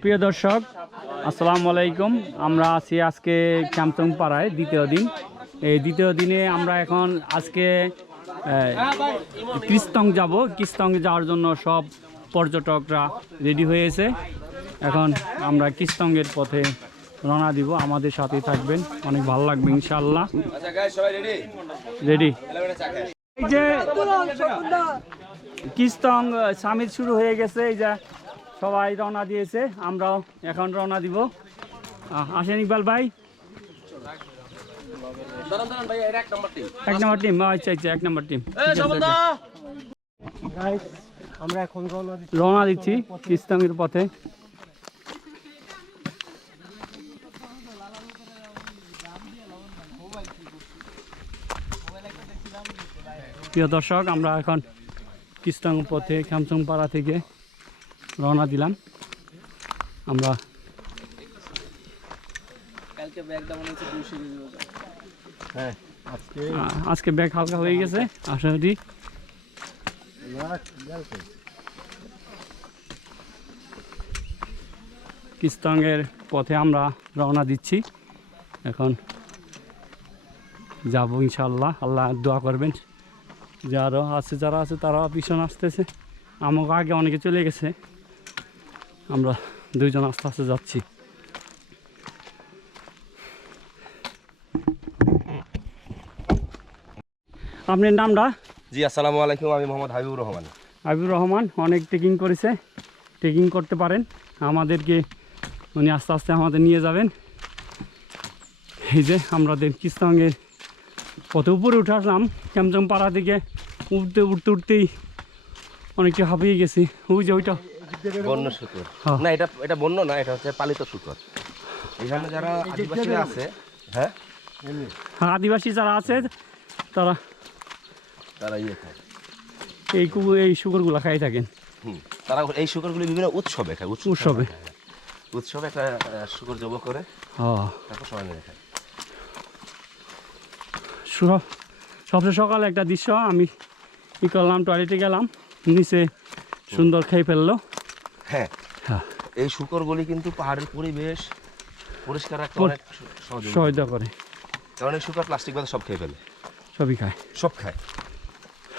প্রিয় দর্শক, আসসালামু আলাইকুম। আমরা আছি আজকে ক্যাম্পটং পাড়ায় দ্বিতীয় দিন। এই দ্বিতীয় দিনে আমরা এখন আজকে কৃস্তং যাব। কৃস্তং যাওয়ার জন্য সব পর্যটকরা রেডি হয়েছে। এখন আমরা কৃস্তঙ্গের পথে রওনা দিব। আমাদের সাথেই থাকবেন। অনেক ভালো লাগবে সবাই রেডি? এই যে, কিস্তং, সামিট শুরু হয়ে গেছে। এই যে সবাই রওনা দিয়েছে আমরাও এখন রওনা দিব। আসেন ইকবাল ভাই। এক নাম্বার টিম এক নম্বর টিম আচ্ছা আচ্ছা এক নম্বর টিম আমরা এখন রওনা দিচ্ছি। রওনা পথে। প্রিয় দর্শক আমরা এখন কিস্তং পথে খ্যামসং পাড়া থেকে রওনা দিলাম। আমরা কালকে ব্যাগটা হচ্ছে 200 কেজি ওজন হ্যাঁ আজকে ব্যাগ হালকা হয়ে গেছে আশা করি। কিস্তঙ্গের পথে আমরা রওনা দিচ্ছি। এখন যাব ইনশাল্লাহ আল্লাহ দোয়া করবেন। যারা আছে যারা আছে তারা পিছনে আসতেছে। আমাকে আগে অনেকে চলে গেছে। আমরা দুইজন আস্তে আস্তে যাচ্ছি। আপনার নামটা? জি আসসালামু আলাইকুম আমি মোহাম্মদ হাবিবুর রহমান। হাবিবুর রহমান অনেক ট্রেকিং করেছে। ট্রেকিং করতে পারেন। আমাদেরকে উনি আস্তে আস্তে আমাদের নিয়ে যাবেন। এই যে আমাদের কিস্তঙ্গের কত উপরে উঠে আসলাম। ক্যামচম পাড়া থেকে উঠতে উঠতে উঠতেই অনেকটা হাঁপিয়ে গেছি। ওই যে ওইটা বন্য শুকর। হ্যাঁ। না এটা এটা বন্য না এটা হচ্ছে পালিত শুকর। এখানে যারা আদিবাসীরা আছে হ্যাঁ? আদিবাসী যারা আছে তারা তারা ইয়ে খায়। এই কু- এই শুকরগুলো খাই থাকেন। হুম তারা এই শুকরগুলি বিভিন্ন উৎসবে খায় উৎসব উৎসবে। উৎসবে একটা শুকর জব করে হ্যাঁ তারপর সবাই মিলে খায়। সবচেয়ে সকালে একটা দৃশ্য আমি ই করলাম টয়লেটে গেলাম নিচে সুন্দর খেয়ে ফেলল। হ্যাঁ। হ্যাঁ। এই শুকরগুলি কিন্তু পাহাড়ের পরিবেশ পরিষ্কার রাখতে অনেক সহযোগী সহায়তা করে। কারণ এই শুকর প্লাস্টিক বাদে সব খেয়ে ফেলে। সবই খায়। সব খায়।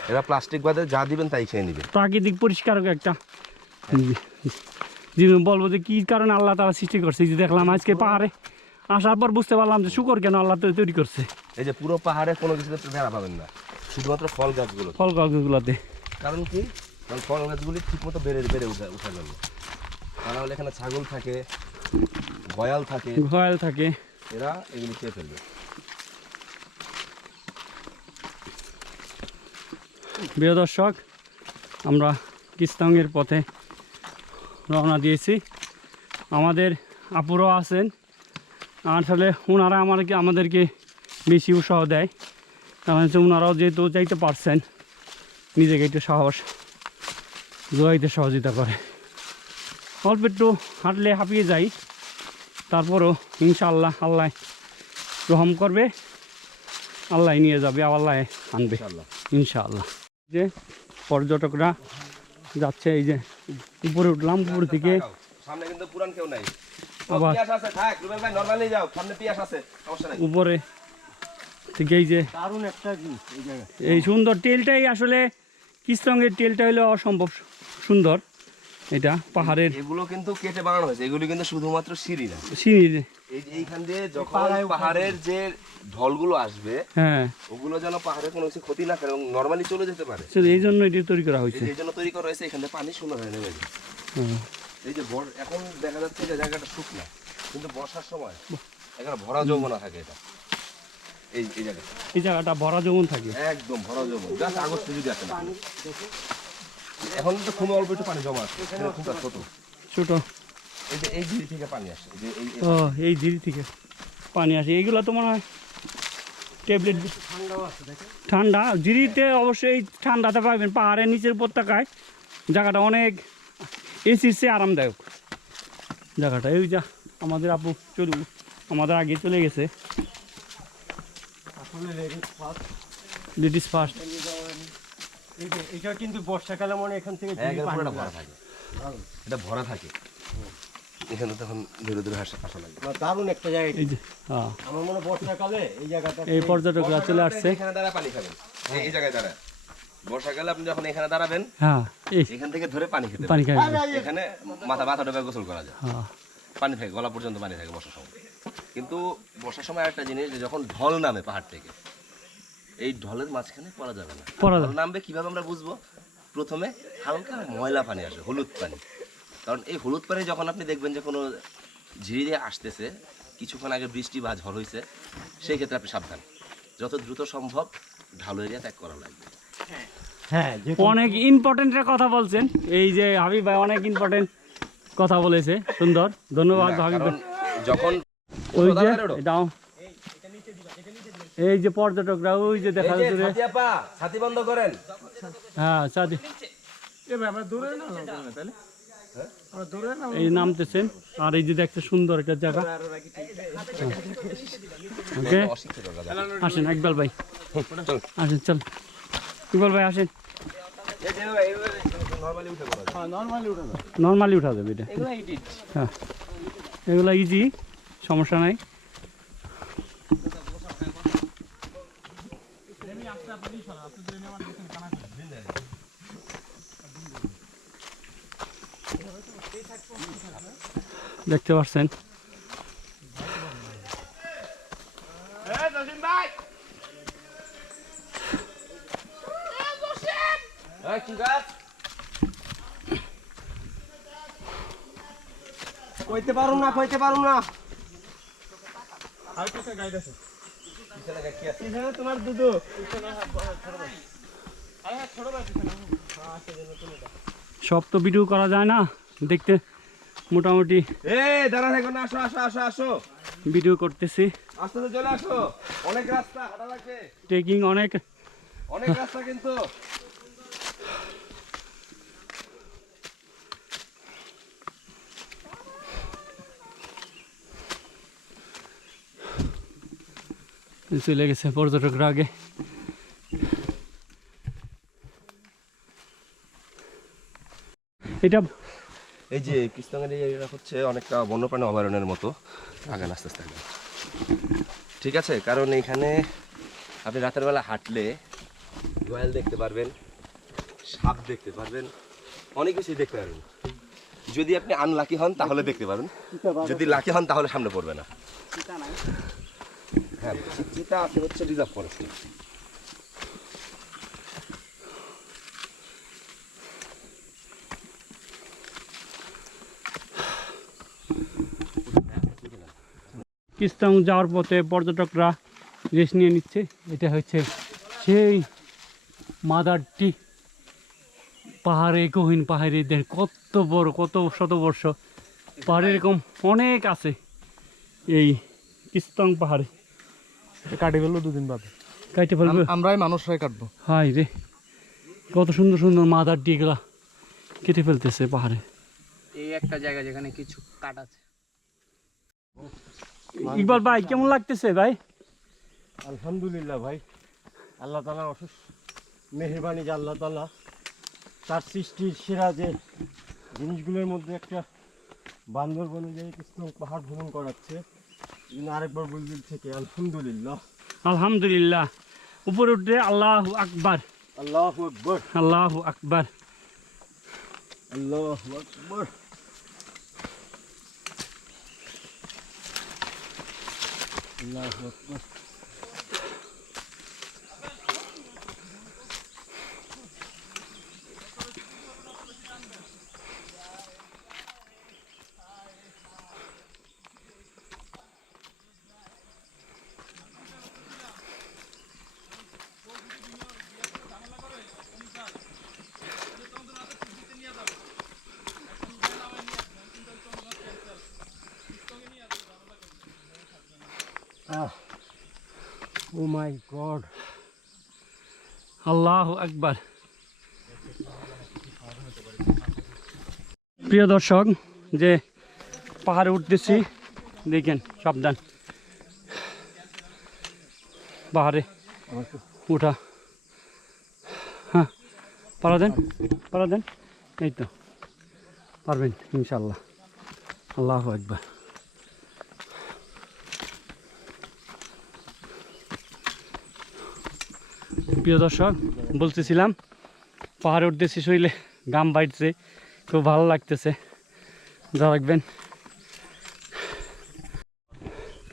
এরা প্লাস্টিক বাদে যা দিবেন তাই খেয়ে নিবে। প্রাকৃতিক পরিষ্কার একটা। জীবন বলব যে কী কারণে আল্লাহ তারা সৃষ্টি করছে? যে দেখলাম আজকে পাহাড়ে। আসার পর বুঝতে পারলাম যে শুকর কেন আল্লাহ তৈরি করছে। এই যে পুরো পাহাড়ে কোনো কিছুতে বেড়া পাবেন না। শুধুমাত্র ফল গাছগুলো ফল গাছগুলোতে। কারণ কি? কারণ ফল গাছগুলি ঠিক মতো বেড়ে বেড়ে উঠে উঠার জন্য তা নাহলে এখানে ছাগল থাকে ভয়াল থাকে। ভয়াল থাকে। এরা এগুলি খেয়ে ফেলবে। প্রিয় দর্শক আমরা কিস্তাঙ্গের পথে রওনা দিয়েছি। আমাদের আপুরাও আছেন। আসলে ওনারা আমাদেরকে আমাদেরকে বেশি উৎসাহ দেয়। কারণ হচ্ছে ওনারাও যেহেতু যাইতে পারছেন নিজেকে একটু সাহস জোগাইতে সহযোগিতা করে। অল্প একটু হাঁটলে হাঁপিয়ে যাই তারপরও ইনশাআল্লাহ আল্লাহ রহম করবে আল্লাহ নিয়ে যাবে আল্লাহ আনবে। ইনশাআল্লাহ। ইনশাআল্লাহ। যে পর্যটকরা যাচ্ছে এই যে উপরে উঠলাম উপর থেকে সামনে কিন্তু পুরান কেউ নাই। আবার- আছে থাক রুবেল ভাই নরমালি যাও সামনে পিয়াস আছে সমস্যা নাই। উপরে থেকে এই যে দারুণ একটা এই সুন্দর টেলটাই আসলে কিস্তঙ্গের টেলটা হলো অসম্ভব। সুন্দর। এটা পাহাড়ের এগুলো কিন্তু কেটে বানানো হয়েছে। এগুলি কিন্তু শুধুমাত্র সিঁড়ি না। সিঁড়ি। এই যে এইখান দিয়ে যখন পাহাড়ের যে ঢলগুলো আসবে হ্যাঁ। ওগুলো যেন পাহাড়ে কোনো কিছু ক্ষতি না করে এবং নর্মালি চলে যেতে পারে। শুধু এই জন্য এটি তৈরি করা হয়েছে। এই জন্য তৈরি করা হয়েছে এখান থেকে পানি সুন্দর হয়ে নেমে যায় এই যে বর- এখন দেখা যাচ্ছে যে জায়গাটা শুকনা কিন্তু বর্ষার সময় এখানে ভরা যৌবনা থাকে এটা। এই এই জায়গাটা। এই জায়গাটা ভরা যৌবন থাকে। একদম ভরা যৌবন জাস্ট আগস্টে যদি আসে না। এখন তো খুবই অল্প একটু পানি জমা আছে। এখানে খুব ছোট। ছোট। এই যে এই ঝিরি থেকে পানি আসে। এই যে এই এই- ও এই ঝিরি থেকে পানি আসে। এইগুলো তো মনে হয় ট্যাবলেট। ঠান্ডা? জিরিতে অবশ্যই ঠান্ডাতে পাবেন। পাহাড়ের নিচের উপত্যকায় জায়গাটা অনেক এসির চেয়ে আরামদায়ক। জায়গাটা এই যা আমাদের আপু চলু আমাদের আগে চলে গেছে। আসলে লেডিস লেডিস ফার্স্ট এই যে এটা কিন্তু বর্ষাকালে মনে এখান থেকে হ্যাঁ, পুরোটা ভরা থাকে। এটা ভরা থাকে। এখানে তখন ধীরে ধীরে আসা লাগবে না, দারুণ একটা জায়গা এই যে হ্যাঁ আমার মনে বর্ষাকালে এই জায়গাটা এই পর্যটকরা চলে আসছে। এখানে দাঁড়া পানি খাবেন। এই- এই জায়গায় দাঁড়া বর্ষাকালে আপনি যখন এখানে দাঁড়াবেন হ্যাঁ এখান থেকে ধরে পানি খেতে পানি। খাই এখানে মাথা মাথা ডোবে গোসল করা যায়। হ্যাঁ। পানি থাকে গলা পর্যন্ত পানি থাকে বর্ষার সময়। কিন্তু বর্ষার সময় একটা জিনিস যে যখন ঢল নামে পাহাড় থেকে এই ঢলের মাঝখানে পড়া যাবে না। পড়া যাবে। নামবে কীভাবে আমরা বুঝব? প্রথমে হালকা ময়লা পানি আসে হলুদ পানি। কারণ এই হলুদ পানি যখন আপনি দেখবেন যে কোনো ঝিরি দিয়ে আসতেছে কিছুক্ষণ আগে বৃষ্টি বা ঝড় হয়েছে সেই ক্ষেত্রে আপনি সাবধান। যত দ্রুত সম্ভব ঢালু এরিয়া ত্যাগ করা লাগবে। হ্যাঁ অনেক ইম্পর্টেন্টের কথা বলছেন। এই যে হাবিব ভাই অনেক ইম্পর্টেন্ট কথা বলেছে সুন্দর। ধন্যবাদ হাবিব যখন ওই যে। এটাও এই যে পর্যটকরা ওই যে দেখা যাচ্ছে ছাতি বন্ধ করেন। হ্যাঁ সাদি এই নামতেছেন। আর এই যে দেখতে সুন্দর একটা জায়গা। ওকে? আসেন ইকবাল ভাই। চল। আসেন চল। ইকবাল ভাই আসেন। নর্মালি উঠা যাবে। এটা হ্যাঁ এগুলো ইজি সমস্যা নাই। দেখতে পাচ্ছেন? কইতে পারুম না কইতে পারুম না পিছনে গাছ কি আছে? এখানে তোমার দুধু সব তো ভিডিও করা যায় না দেখতে মোটামুটি। ভিডিও করতেছি আস্তে আস্তে চলে আসো। অনেক রাস্তা ট্রেকিং অনেক অনেক রাস্তা কিন্তু চলে গেছে পর্যটকরা আগে। এটা এই যে কৃষ্ণাঙ্গের এই এরিয়া হচ্ছে অনেকটা বন্যপ্রাণী অভয়ারণ্যের মতো। আগান, আস্তে আস্তে, আগান। ঠিক আছে, কারণ এখানে আপনি রাতের বেলা হাঁটলে দোয়াল দেখতে পারবেন, সাপ দেখতে পারবেন, অনেক কিছুই দেখতে পারবেন। যদি আপনি আনলাকি হন, তাহলে দেখতে পারবেন। যদি লাকি হন, তাহলে সামনে পড়বে না। হ্যাঁ কিস্তাং যাওয়ার পথে পর্যটকরা রেস্ট নিয়ে নিচ্ছে। এটা হচ্ছে সেই মাদারটি পাহাড়ে, গহীন পাহাড়ে দেখ কত বড়, কত শত বর্ষ পাহাড়ে এরকম অনেক আছে এই কিস্তং পাহাড়ে। কাটি ফেলল দুদিন বাদে। কাইতে ফেলবে? আমরাই মানুষরাই কাটবো। হাই রে কত সুন্দর সুন্দর মাদার ডিগুলা কেটে ফেলতেছে পাহাড়ে। এই একটা জায়গা যেখানে কিছু কাট আছে। ইকবাল ভাই কেমন লাগতেছে ভাই? আলহামদুলিল্লাহ ভাই আল্লাহ তালা অসুস মেহরবানি যে আল্লাহ তালা তার সৃষ্টির সেরা যে জিনিসগুলোর মধ্যে একটা বান্দরবন অনুযায়ী কৃষ্ণ পাহাড় ভ্রমণ করাচ্ছে। আরেকবার বলবি থেকে আলহামদুলিল্লাহ। আলহামদুলিল্লাহ। উপরে উঠে আল্লাহ আকবার। আল্লাহ আকবর। আল্লাহ আকবার। আল্লাহ আকবর। আল্লাহ আকবর। Oh my God. আল্লাহ আকবার প্রিয় দর্শক, যে পাহাড়ে উঠতেছি, দেখেন, সাবধান। পাহাড়ে উঠা। হ্যাঁ পারা দেন পারা দেন। এই তো, পারবেন ইনশাল্লাহ আল্লাহ একবার প্রিয় দর্শক, বলতেছিলাম, পাহাড়ে উঠতেছি শরীরে গাম বাইটছে খুব ভালো লাগতেছে। যা রাখবেন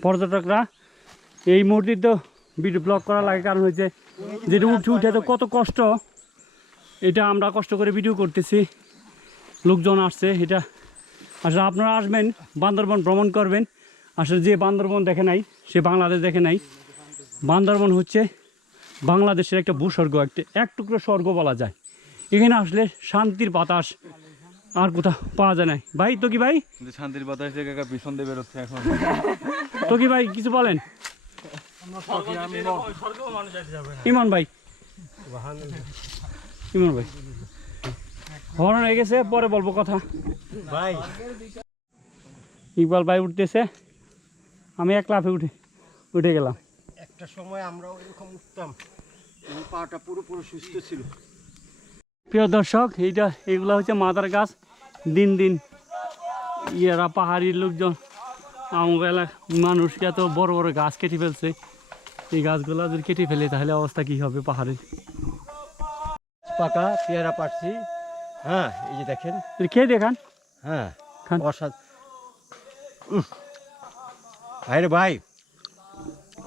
পর্যটকরা, এই মুহূর্তে তো ভিডিও ব্লগ করা লাগে কারণ হচ্ছে যেটা উঠে উঠে তো কত কষ্ট, এটা আমরা কষ্ট করে ভিডিও করতেছি। লোকজন আসছে, এটা আসলে আপনারা আসবেন, বান্দরবন ভ্রমণ করবেন। আসলে যে বান্দরবন দেখে নাই, সে বাংলাদেশ দেখে নাই। বান্দরবন হচ্ছে বাংলাদেশের একটা ভূস্বর্গ একটা এক টুকরো স্বর্গ বলা যায়। এখানে আসলে শান্তির বাতাস আর কোথাও পাওয়া যায় না। ভাই তো কি ভাই? শান্তির বাতাস থেকে পিছন দিয়ে বেরোচ্ছে এখন। তো কি ভাই কিছু বলেন? ইমন ভাই। ইমন ভাই। হরণ হয়ে গেছে পরে বলব কথা। ভাই। ইকবাল ভাই উঠতেছে। আমি এক লাফে উঠে উঠে গেলাম। একটা সময় আমরা এরকম উঠতাম। এবং পাটা পুরোপুরি সুস্থ ছিল। প্রিয় দর্শক এইটা এগুলো হচ্ছে মাদার গাছ। দিন দিন ইয়েরা পাহাড়ি লোকজন আমাদের এলাকা মানুষকে এত বড় বড় গাছ কেটে ফেলছে। এই গাছগুলো যদি কেটে ফেলে তাহলে অবস্থা কী হবে পাহাড়ের? পাকা পেয়ারা পাচ্ছি হ্যাঁ এই যে দেখেন। খেয়ে দেখান? হ্যাঁ খান। অসাদ ভাই রে ভাই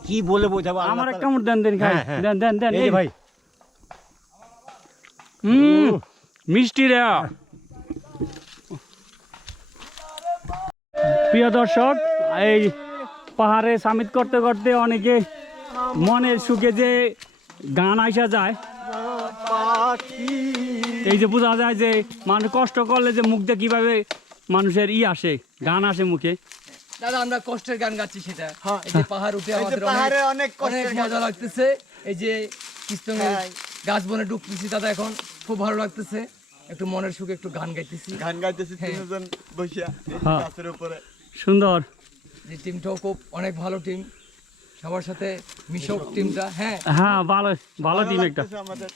কি বলে বোঝাবো? আমার এক তাআলা- দেন দেন খাই হ্যাঁ, হ্যাঁ। দেন দেন দেন এই ভাই। হুম মিষ্টি রে। প্রিয় দর্শক এই পাহাড়ে সামিট করতে করতে অনেকে মনের সুখে যে গান আইসা যায় এই যে বোঝা যায় যে মানুষ কষ্ট করলে যে মুখ দিয়ে কীভাবে মানুষের ই আসে গান আসে মুখে। দাদা আমরা কষ্টের গান গাচ্ছি সেটা হ্যাঁ। এই যে পাহাড় উঠে আমাদের পাহাড়ে অনেক অনেক। মজা লাগতেছে এই যে হ্যাঁ। গাছ বনে ঢুকতেছি দাদা এখন খুব ভালো লাগতেছে একটু মনের সুখে একটু গান গাইতেছি গান গাইতেছি হ্যাঁ। তিনজন বসিয়া হ্যাঁ। গাছের উপরে সুন্দর যে টিমটাও খুব অনেক ভালো টিম সবার সাথে মিশক টিমটা হ্যাঁ হ্যাঁ ভালো ভালো টিম একটা আমাদের